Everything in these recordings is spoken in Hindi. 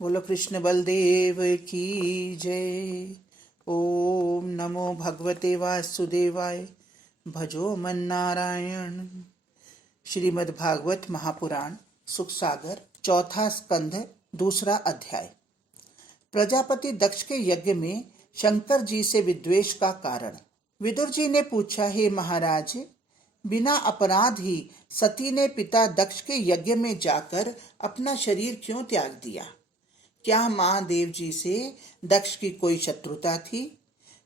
बोलो कृष्ण बलदेव की जय। ओम नमो भगवते वासुदेवाय। भजो मन नारायण। श्रीमद् भागवत महापुराण सुख सागर चौथा स्कंध दूसरा अध्याय। प्रजापति दक्ष के यज्ञ में शंकर जी से विद्वेष का कारण। विदुर जी ने पूछा, हे महाराज, बिना अपराध ही सती ने पिता दक्ष के यज्ञ में जाकर अपना शरीर क्यों त्याग दिया? क्या महादेव जी से दक्ष की कोई शत्रुता थी?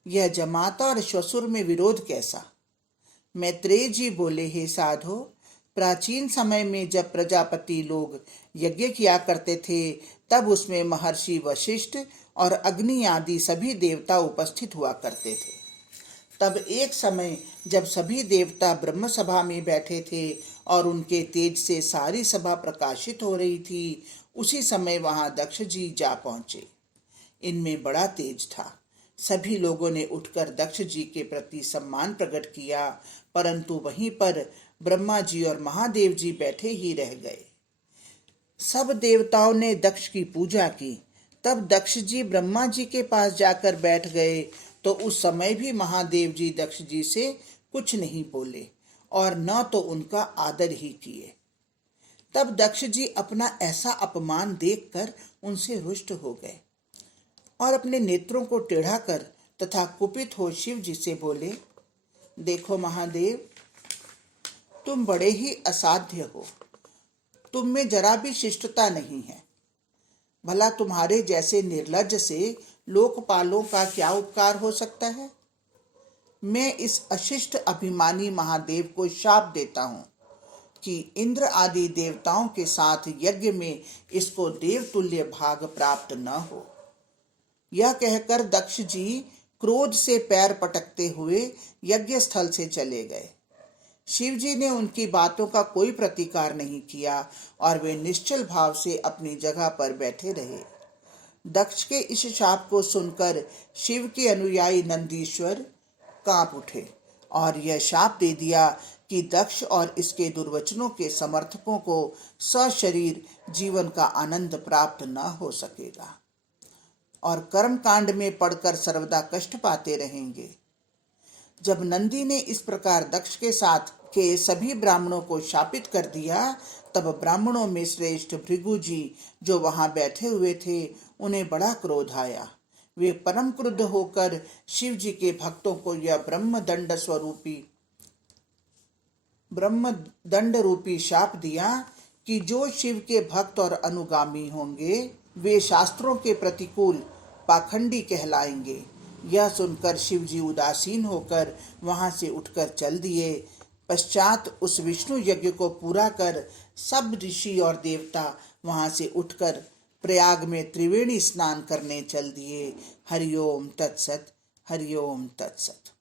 यह जमाता और श्वशुर में विरोध कैसा? मैत्रेय जी बोले, हे साधो, प्राचीन समय में जब प्रजापति लोग यज्ञ किया करते थे तब उसमें महर्षि वशिष्ठ और अग्नि आदि सभी देवता उपस्थित हुआ करते थे। तब एक समय जब सभी देवता ब्रह्म सभा में बैठे थे और उनके तेज से सारी सभा प्रकाशित हो रही थी, उसी समय वहां दक्ष जी जा पहुंचे। इनमें बड़ा तेज था। सभी लोगों ने उठकर दक्ष जी के प्रति सम्मान प्रकट किया, परंतु वहीं पर ब्रह्मा जी और महादेव जी बैठे ही रह गए। सब देवताओं ने दक्ष की पूजा की। तब दक्ष जी ब्रह्मा जी के पास जाकर बैठ गए तो उस समय भी महादेव जी दक्ष जी से कुछ नहीं बोले और न तो उनका आदर ही किए। तब दक्ष जी अपना ऐसा अपमान देखकर उनसे रुष्ट हो गए और अपने नेत्रों को टेढ़ा कर तथा कुपित हो शिव जी से बोले, देखो महादेव, तुम बड़े ही असाध्य हो। तुम में जरा भी शिष्टता नहीं है। भला तुम्हारे जैसे निर्लज्ज से लोकपालों का क्या उपकार हो सकता है? मैं इस अशिष्ट अभिमानी महादेव को शाप देता हूँ कि इंद्र आदि देवताओं के साथ यज्ञ में इसको देवतुल्य भाग प्राप्त न हो। यह कहकर दक्ष जी क्रोध से पैर पटकते हुए यज्ञ स्थल से चले गए। शिव जी ने उनकी बातों का कोई प्रतिकार नहीं किया और वे निश्चल भाव से अपनी जगह पर बैठे रहे। दक्ष के इस शाप को सुनकर शिव के अनुयायी नंदीश्वर कांप उठे और यह शाप दे दिया कि दक्ष और इसके दुर्वचनों के समर्थकों को सशरीर जीवन का आनंद प्राप्त न हो सकेगा और कर्म कांड में पड़कर सर्वदा कष्ट पाते रहेंगे। जब नंदी ने इस प्रकार दक्ष के साथ के सभी ब्राह्मणों को शापित कर दिया, तब ब्राह्मणों में श्रेष्ठ भृगु जी जो वहां बैठे हुए थे, उन्हें बड़ा क्रोध आया। वे परम क्रुद्ध होकर शिव जी के भक्तों को यह ब्रह्मदंड रूपी शाप दिया कि जो शिव के भक्त और अनुगामी होंगे वे शास्त्रों के प्रतिकूल पाखंडी कहलाएंगे। यह सुनकर शिव जी उदासीन होकर वहां से उठकर चल दिए। पश्चात उस विष्णु यज्ञ को पूरा कर सब ऋषि और देवता वहां से उठकर प्रयाग में त्रिवेणी स्नान करने चल दिए। हरिओम तत्सत, हरिओम तत्सत।